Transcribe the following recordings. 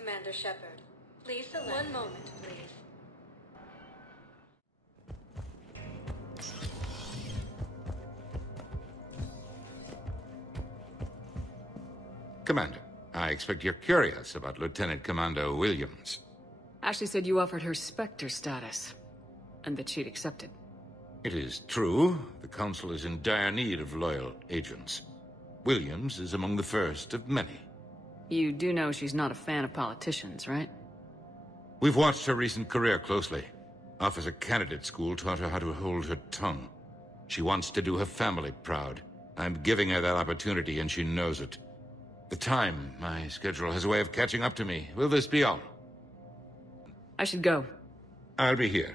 Commander Shepard. Please select. One moment, please. Commander, I expect you're curious about Lieutenant Commander Williams. Ashley said you offered her Spectre status, and that she'd accepted. It is true. The Council is in dire need of loyal agents. Williams is among the first of many. You do know she's not a fan of politicians, right? We've watched her recent career closely. Officer Candidate School taught her how to hold her tongue. She wants to do her family proud. I'm giving her that opportunity, and she knows it. The time, my schedule has a way of catching up to me. Will this be all? I should go. I'll be here.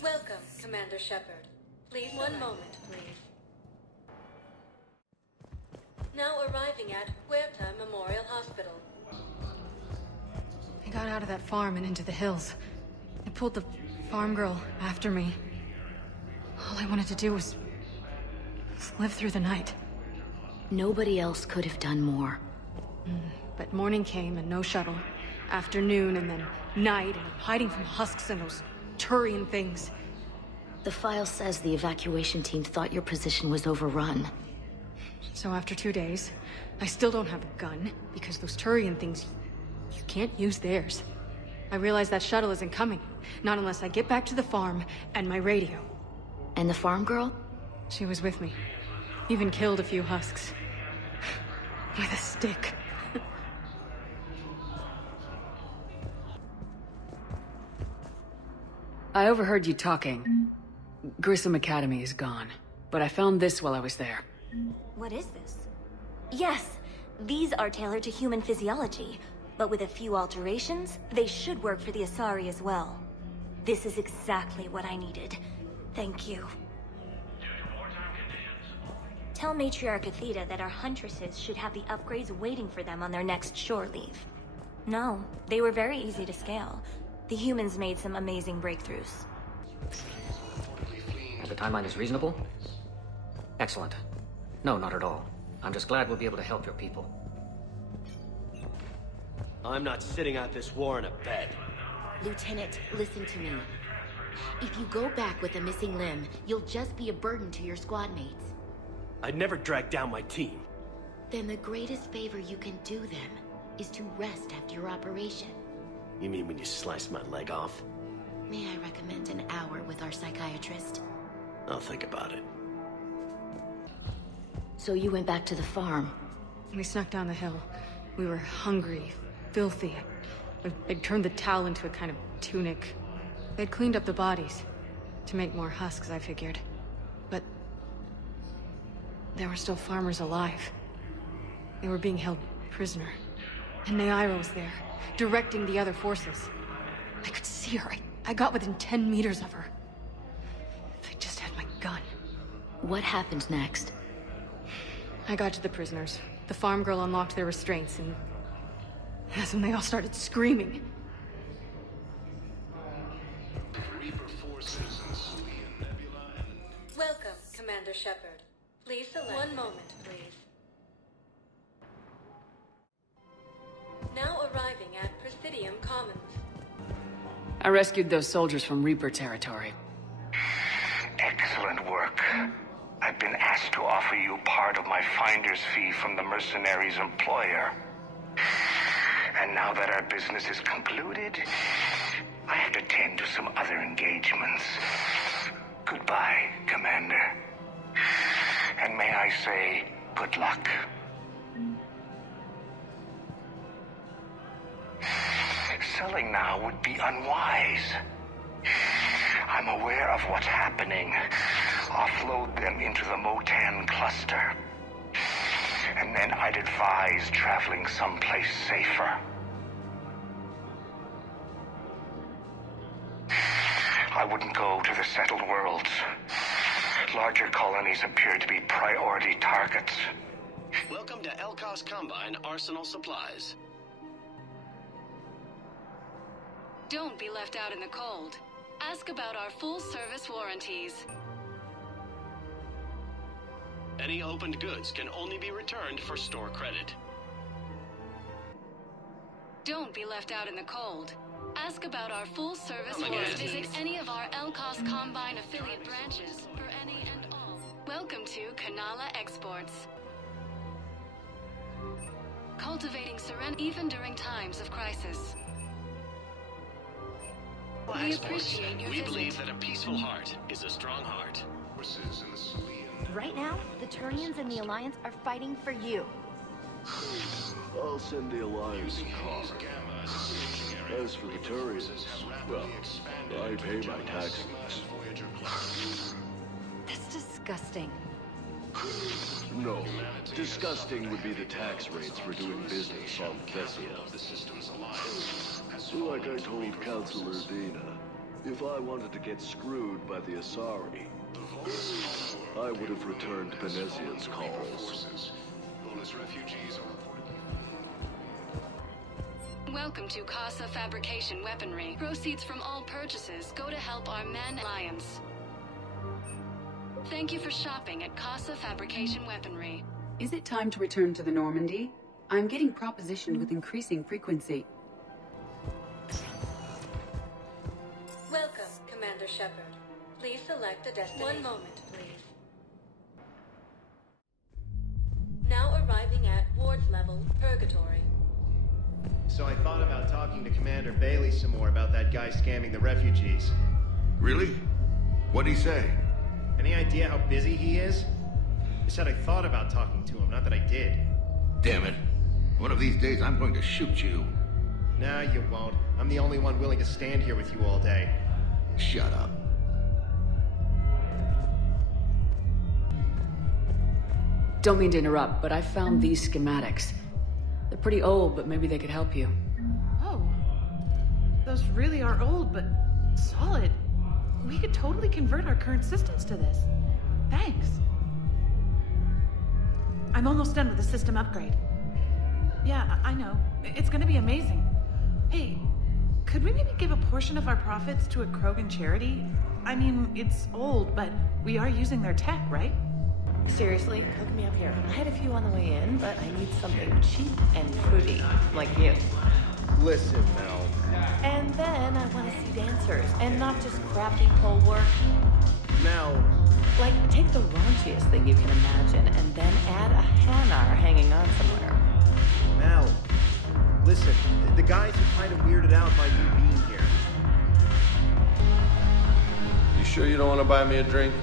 Welcome, Commander Shepard. Please, one moment, please. Now arriving at Huerta Memorial Hospital. I got out of that farm and into the hills. I pulled the farm girl after me. All I wanted to do was live through the night. Nobody else could have done more. But morning came and no shuttle. Afternoon and then night, and I'm hiding from husks and those Turian things. The file says the evacuation team thought your position was overrun. So after 2 days, I still don't have a gun, because those Turian things, you can't use theirs. I realize that shuttle isn't coming, not unless I get back to the farm and my radio. And the farm girl? She was with me. Even killed a few husks. With a stick. I overheard you talking. Grissom Academy is gone, but I found this while I was there. What is this? Yes, these are tailored to human physiology, but with a few alterations, they should work for the Asari as well. This is exactly what I needed. Thank you. Tell Matriarch Athena that our huntresses should have the upgrades waiting for them on their next shore leave. No, they were very easy to scale. The humans made some amazing breakthroughs. The timeline is reasonable? Excellent. No, not at all. I'm just glad we'll be able to help your people. I'm not sitting out this war in a bed. Lieutenant, listen to me. If you go back with a missing limb, you'll just be a burden to your squad mates. I'd never drag down my team. Then the greatest favor you can do them is to rest after your operation. You mean when you slice my leg off? May I recommend an hour with our psychiatrist? I'll think about it. So you went back to the farm? We snuck down the hill. We were hungry, filthy. I'd turned the towel into a kind of tunic. They'd cleaned up the bodies. To make more husks, I figured. But there were still farmers alive. They were being held prisoner. And Naira was there, directing the other forces. I could see her. I got within 10 meters of her. If I just had my gun. What happened next? I got to the prisoners. The farm girl unlocked their restraints, and that's when they all started screaming. Welcome, Commander Shepard. Please select. One moment, please. Now arriving at Presidium Commons. I rescued those soldiers from Reaper territory. Excellent work. I've been asked to offer you part of my finder's fee from the mercenary's employer. And now that our business is concluded, I have to tend to some other engagements. Goodbye, Commander. And may I say, good luck. Selling now would be unwise. I'm aware of what's happening. Offload them into the Motan cluster. and then I'd advise traveling someplace safer. I wouldn't go to the settled worlds. Larger colonies appear to be priority targets. Welcome to Elkos Combine Arsenal Supplies. Don't be left out in the cold. Ask about our full-service warranties. Any opened goods can only be returned for store credit. Don't be left out in the cold. Ask about our full-service warranties. Visit any of our Elkos Combine affiliate branches for any and all. Welcome to Kanala Exports. Cultivating serenity even during times of crisis. We appreciate your We visit. believe that a peaceful heart is a strong heart. Right now, the Turians and the Alliance are fighting for you. I'll send the Alliance a car. As for the Turians, well, I pay my taxes. That's disgusting. No, disgusting would be the tax rates for doing business on Thessia. Like I told Counselor Dina, if I wanted to get screwed by the Asari, I would have returned Benezia's calls. Welcome to Casa Fabrication Weaponry. Proceeds from all purchases go to help our men Alliance. Thank you for shopping at Casa Fabrication Weaponry. Is it time to return to the Normandy? I'm getting propositioned with increasing frequency. Welcome, Commander Shepard. Please select a destination. 1 moment, please. Now arriving at ward level, Purgatory. So I thought about talking to Commander Bailey some more about that guy scamming the refugees. Really? What'd he say? Any idea how busy he is? I said I thought about talking to him, not that I did. Damn it. One of these days I'm going to shoot you. No, you won't. I'm the only one willing to stand here with you all day. Shut up. Don't mean to interrupt, but I found these schematics. They're pretty old, but maybe they could help you. Oh. Those really are old, but solid. We could totally convert our current systems to this. Thanks. I'm almost done with the system upgrade. Yeah, I know. It's gonna be amazing. Hey, could we maybe give a portion of our profits to a Krogan charity? I mean, it's old, but we are using their tech, right? Seriously, hook me up here. I had a few on the way in, but I need something cheap and fruity, like you. Listen, Mel. And then I want to see dancers, and not just crappy pole work. Mel. Like, take the raunchiest thing you can imagine, and then add a Hanar hanging on somewhere. Mel. Listen, the guys are kind of weirded out by you being here. You sure you don't want to buy me a drink?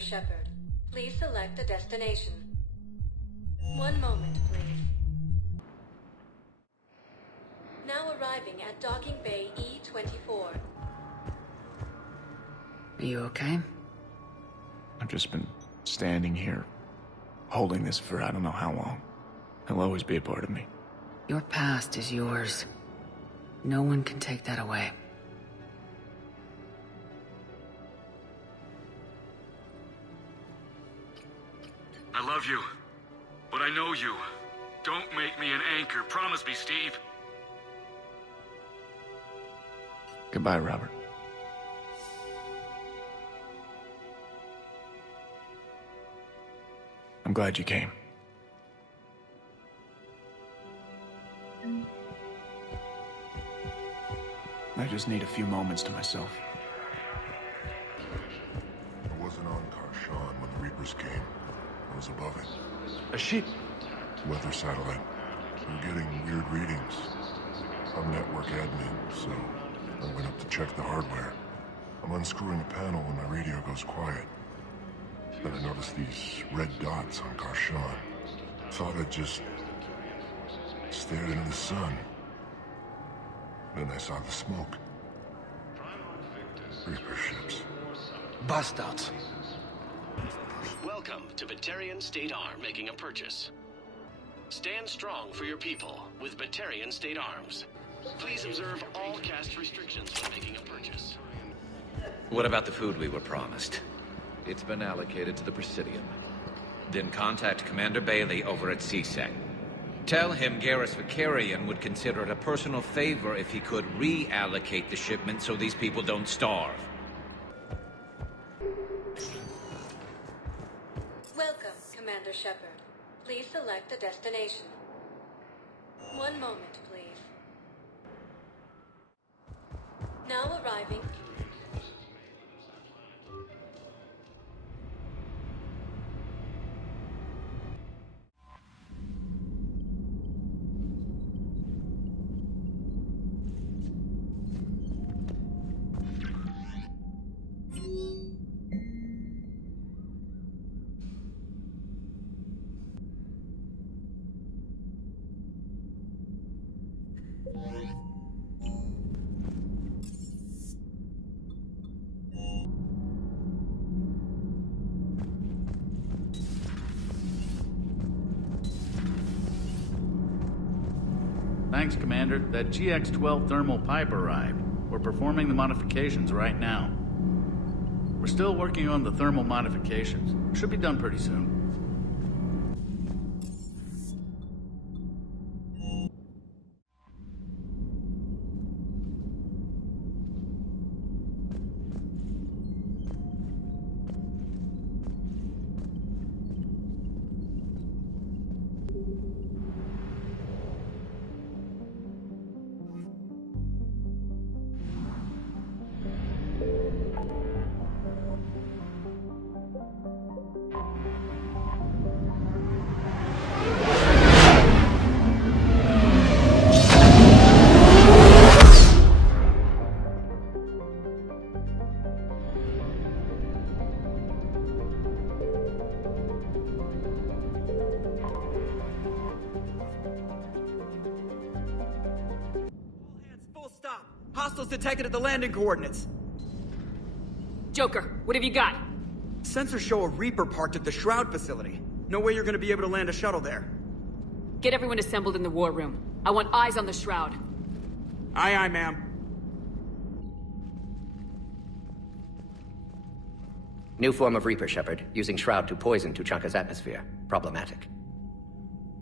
Shepard. Please select a destination. 1 moment, please. Now arriving at Docking Bay E-24. Are you okay? I've just been standing here, holding this for I don't know how long. It'll always be a part of me. Your past is yours. No one can take that away. I love you, but I know you. Don't make me an anchor. Promise me, Steve. Goodbye, Robert. I'm glad you came. I just need a few moments to myself. just came. I was above it. A ship? Weather satellite. We're getting weird readings. I'm network admin, so I went up to check the hardware. I'm unscrewing a panel when my radio goes quiet. Then I noticed these red dots on Karshan. Thought I'd just stared into the sun. Then I saw the smoke. Reaper ships. Bastards. Welcome to Batarian State Arm making a purchase. Stand strong for your people with Batarian State Arms. Please observe all caste restrictions when making a purchase. What about the food we were promised? It's been allocated to the Presidium. Then contact Commander Bailey over at CSEC. Tell him Garrus Vicarian would consider it a personal favor if he could reallocate the shipment so these people don't starve. Welcome, Commander Shepard. Please select a destination. One moment, please. Now arriving. Thanks, Commander. That GX-12 thermal pipe arrived. We're performing the modifications right now. We're still working on the thermal modifications. Should be done pretty soon. Hostiles detected at the landing coordinates. Joker, what have you got? Sensors show a Reaper parked at the Shroud facility. No way you're gonna be able to land a shuttle there. Get everyone assembled in the war room. I want eyes on the Shroud. Aye, aye, ma'am. New form of Reaper, Shepard. Using Shroud to poison Tuchanka's atmosphere. Problematic.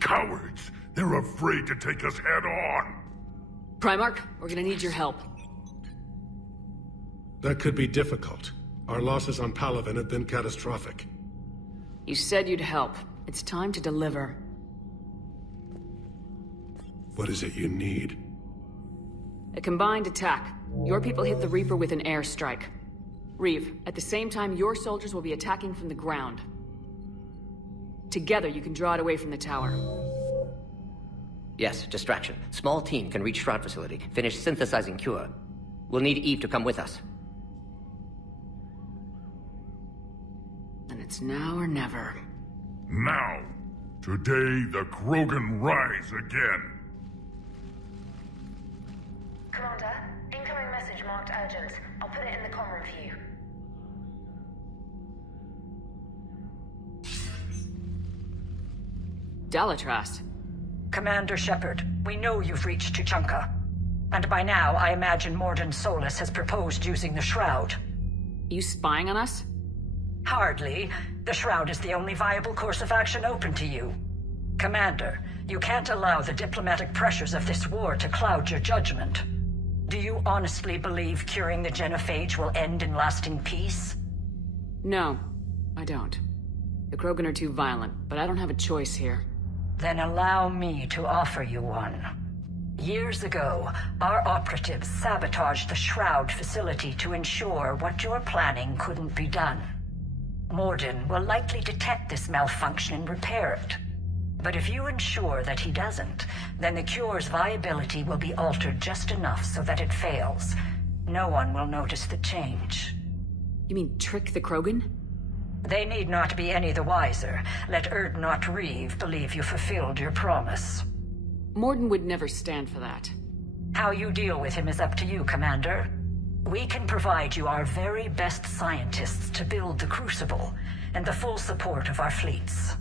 Cowards! They're afraid to take us head on! Primarch, we're gonna need your help. That could be difficult. Our losses on Palaven have been catastrophic. You said you'd help. It's time to deliver. What is it you need? A combined attack. Your people hit the Reaper with an airstrike. Reeve, at the same time, your soldiers will be attacking from the ground. Together, you can draw it away from the tower. Yes, distraction. Small team can reach Shroud facility. Finish synthesizing cure. We'll need Eve to come with us. And it's now or never. Now! Today, the Krogan rise again! Commander, incoming message marked urgent. I'll put it in the comm room for you. Dalatrast. Commander Shepard, we know you've reached Tuchanka. And by now, I imagine Mordin Solus has proposed using the Shroud. You spying on us? Hardly. The Shroud is the only viable course of action open to you. Commander, you can't allow the diplomatic pressures of this war to cloud your judgment. Do you honestly believe curing the genophage will end in lasting peace? No, I don't. The Krogan are too violent, but I don't have a choice here. Then allow me to offer you one. Years ago, our operatives sabotaged the Shroud facility to ensure what you're planning couldn't be done. Morden will likely detect this malfunction and repair it. But if you ensure that he doesn't, then the cure's viability will be altered just enough so that it fails. No one will notice the change. You mean trick the Krogan? They need not be any the wiser. Let Urdnot Reeve believe you fulfilled your promise. Morden would never stand for that. How you deal with him is up to you, Commander. We can provide you our very best scientists to build the Crucible, and the full support of our fleets.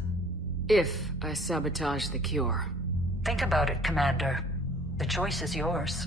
If I sabotage the cure. Think about it, Commander. The choice is yours.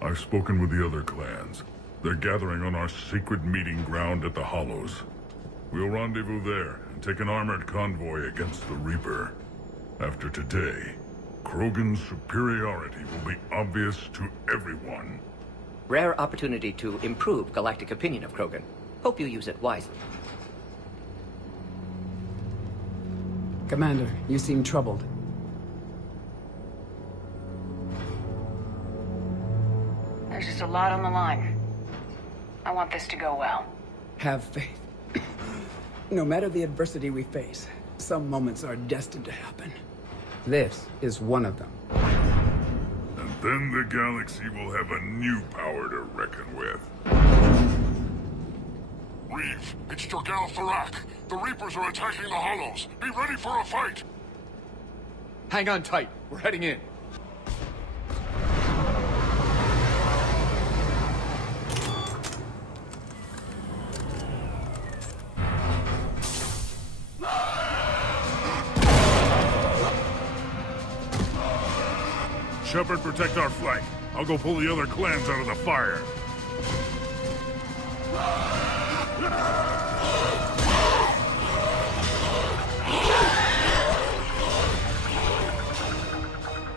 I've spoken with the other clans. They're gathering on our secret meeting ground at the Hollows. We'll rendezvous there and take an armored convoy against the Reaper. After today, Krogan's superiority will be obvious to everyone. Rare opportunity to improve galactic opinion of Krogan. Hope you use it wisely. Commander, you seem troubled. There's just a lot on the line. I want this to go well. Have faith. No matter the adversity we face, some moments are destined to happen. This is one of them. And then the galaxy will have a new power to reckon with. Reeve, it's Jorgal Tharak. The Reapers are attacking the Hollows. Be ready for a fight! Hang on tight. We're heading in. Shepard, protect our flank. I'll go pull the other clans out of the fire.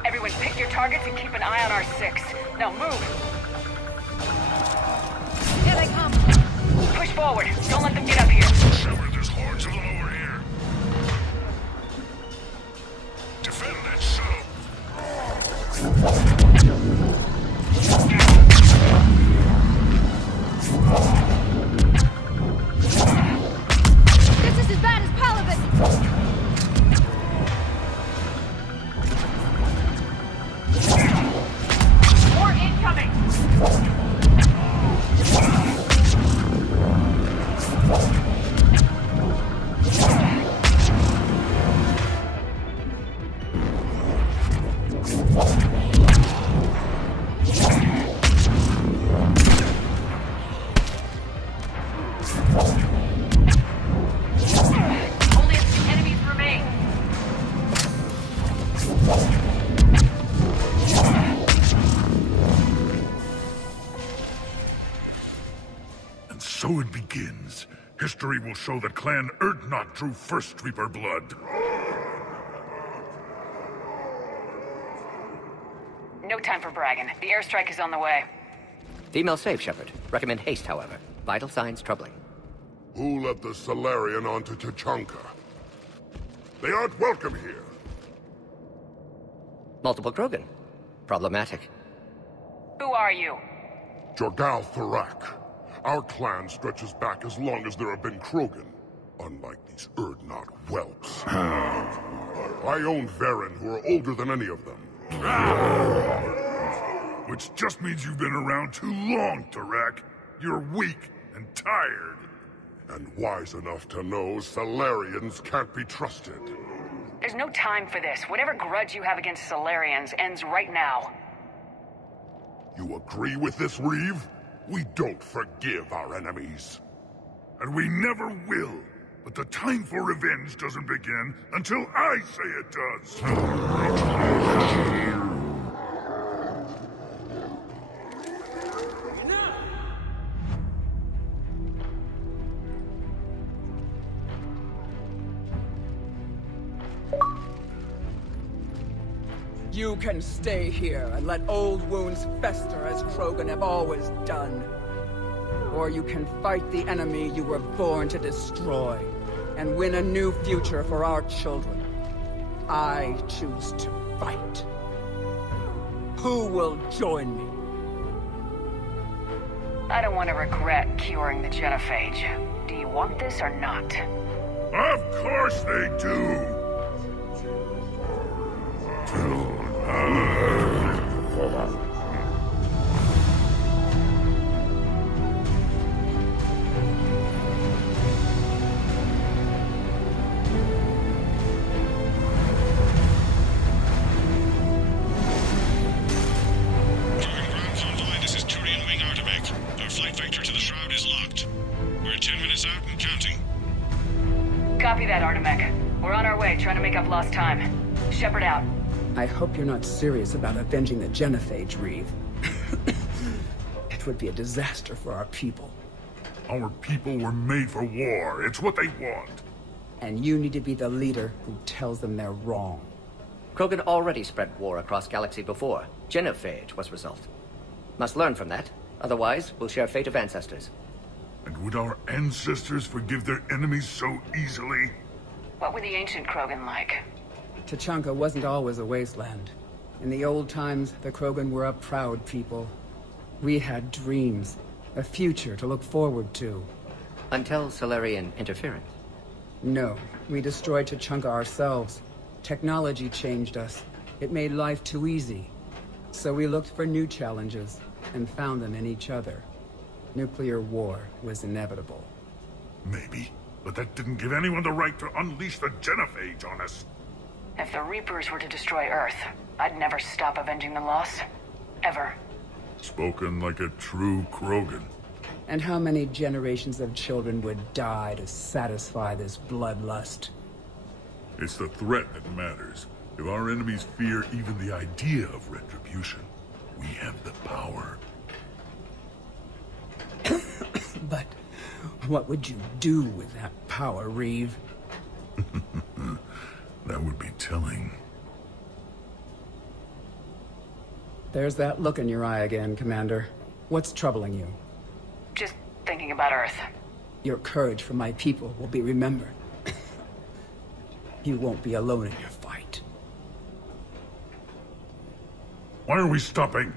Everyone pick your targets and keep an eye on our 6. Now move! Here they come! Push forward. Don't let them get up here. Shepard, there's hordes of them over here. Defend that shuttle. This is as bad as Paragon! More incoming! Only a few enemies remain. And so it begins. History will show that Clan Urdnot drew first Reaper blood. No time for bragging. The airstrike is on the way. Female safe, Shepard. Recommend haste, however. Vital signs troubling. Who let the Solarian onto Tuchanka? They aren't welcome here. Multiple Krogan. Problematic. Who are you? Jorgal Tharak. Our clan stretches back as long as there have been Krogan. Unlike these Urdnot whelps. I own Varen, who are older than any of them. Which just means you've been around too long, Turak. You're weak and tired. And wise enough to know Salarians can't be trusted. There's no time for this. Whatever grudge you have against Salarians ends right now. You agree with this, Reeve? We don't forgive our enemies. And we never will. But the time for revenge doesn't begin until I say it does. You can stay here and let old wounds fester as Krogan have always done. Or you can fight the enemy you were born to destroy, and win a new future for our children. I choose to fight. Who will join me? I don't want to regret curing the genophage. Do you want this or not? Of course they do! Copy that, Artemek. We're on our way, trying to make up lost time. Shepard out. I hope you're not serious about avenging the genophage, Reeve. It would be a disaster for our people. Our people were made for war. It's what they want. And you need to be the leader who tells them they're wrong. Krogan already spread war across galaxy before. Genophage was result. Must learn from that. Otherwise, we'll share fate of ancestors. And would our ancestors forgive their enemies so easily? What were the ancient Krogan like? Tuchanka wasn't always a wasteland. In the old times, the Krogan were a proud people. We had dreams, a future to look forward to. Until Salarian interference? No, we destroyed Tuchanka ourselves. Technology changed us. It made life too easy. So we looked for new challenges, and found them in each other. Nuclear war was inevitable. Maybe, but that didn't give anyone the right to unleash the genophage on us. If the Reapers were to destroy Earth, I'd never stop avenging the loss. Ever. Spoken like a true Krogan. And how many generations of children would die to satisfy this bloodlust? It's the threat that matters. If our enemies fear even the idea of retribution, we have the power. But what would you do with that power, Reeve? That would be telling. There's that look in your eye again, Commander. What's troubling you? Just thinking about Earth. Your courage for my people will be remembered. You won't be alone in your fight. Why are we stopping?